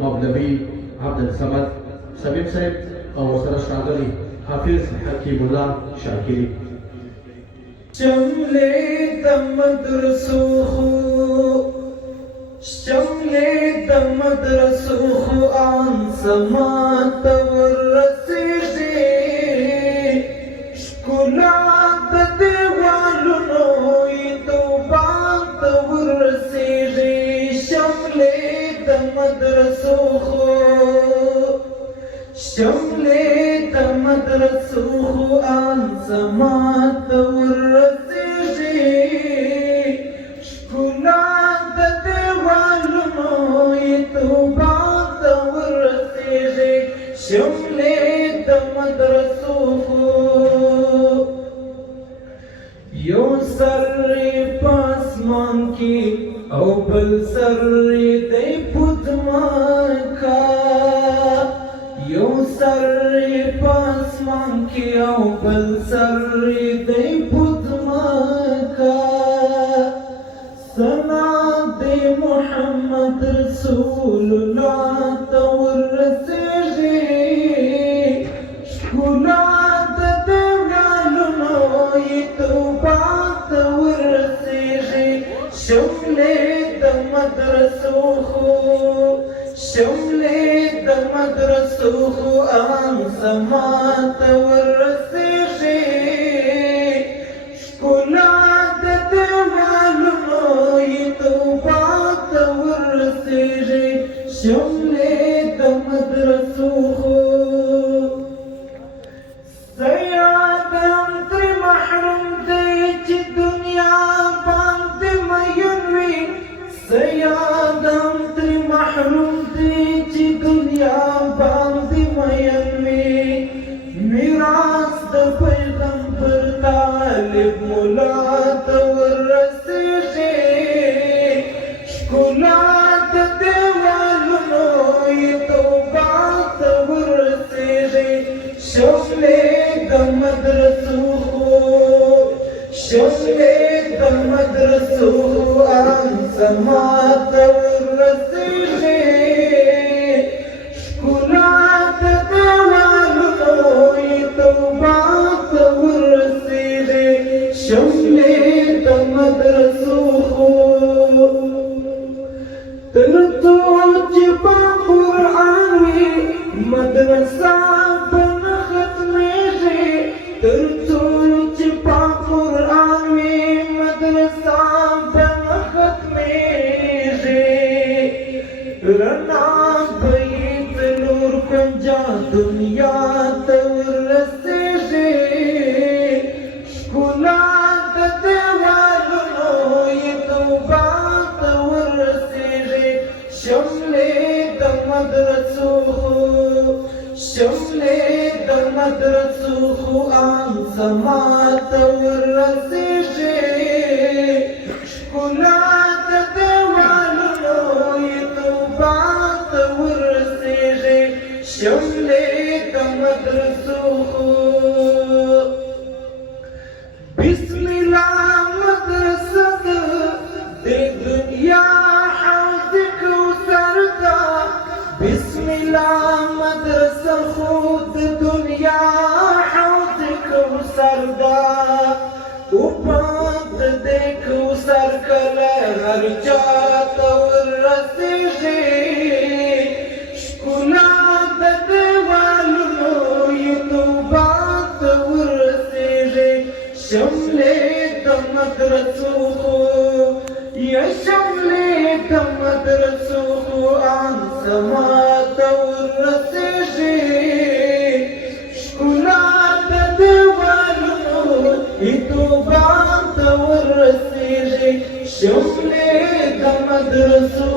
مولوي عبد الصمد سبيب صاحب او سره ښاغلي حافظ حکیم الله شاکری. شملې د مدرسو خو ان سمات ورسېږي، ښکلا د دیوالونو یې توبه ته ورسېږي. شملې د مدرسو خو ان سمات ورسېږي، ښکلا د دیوالونو یې توبه ته ورسېږي. شملې د مدرسو خو یو سر یې په اسمان کې او بل سر یې دی په ځمکه، یو سر یې په اسمان کې او بل سر یې دی په ځمکه. ثنا د محمد رسول الله ته ورسېږي، ښکلا د دیوالونو یې توبه ته ورسېږي. شملې د مدرسو خو ان سمات ورسېږي، ښکلا د دیوالونو یې توبه ته ورسېږي. شملې د مدرسو خو سیادم ترې محروم دی چې دنیا باندې مین وي، سیادم ترې محروم دی چې دنیا باندې مین وي. میراث د پیغمبر طالب مولا ته ورسېږي، ښکلا د دیوالونو یې توبه ته ورسېږي. شملې د مدرسو خو ان سمات ورسېږي، ښکلا د دیوالونو یې توبه ته ورسېږي. شملې د مدرسو خو تر څو چې په قرآن وي مدرسه به نه ختمېږي، تر څو چې په قرآن وي مدرسه به نه ختمېږي. رڼا به یې څلور کنجه دنیا ته ورسېږي، ښکلا د دیوالونو یې توبه ته ورسېږي. شملې د مدرسو خو ان سمات ورسېږي، ښکلا د دیوالونو یې توبه ته ورسېږي. شملې د مدرسو خو بسم الله مدرسه د دنیا حوض کوثر ده، بسم الله مدرسه خو د دنیا حوض کوثر ده. اوبه د کوثر کله هر چا ته ورسېږي، ښکلا د دیوالونو یې توبه ته ورسېږي. شملې د مدرسو خو ان سمات ورسېږي، ښکلا د دیوالونو یې توبه ته ورسېږي. شملې د مدرسو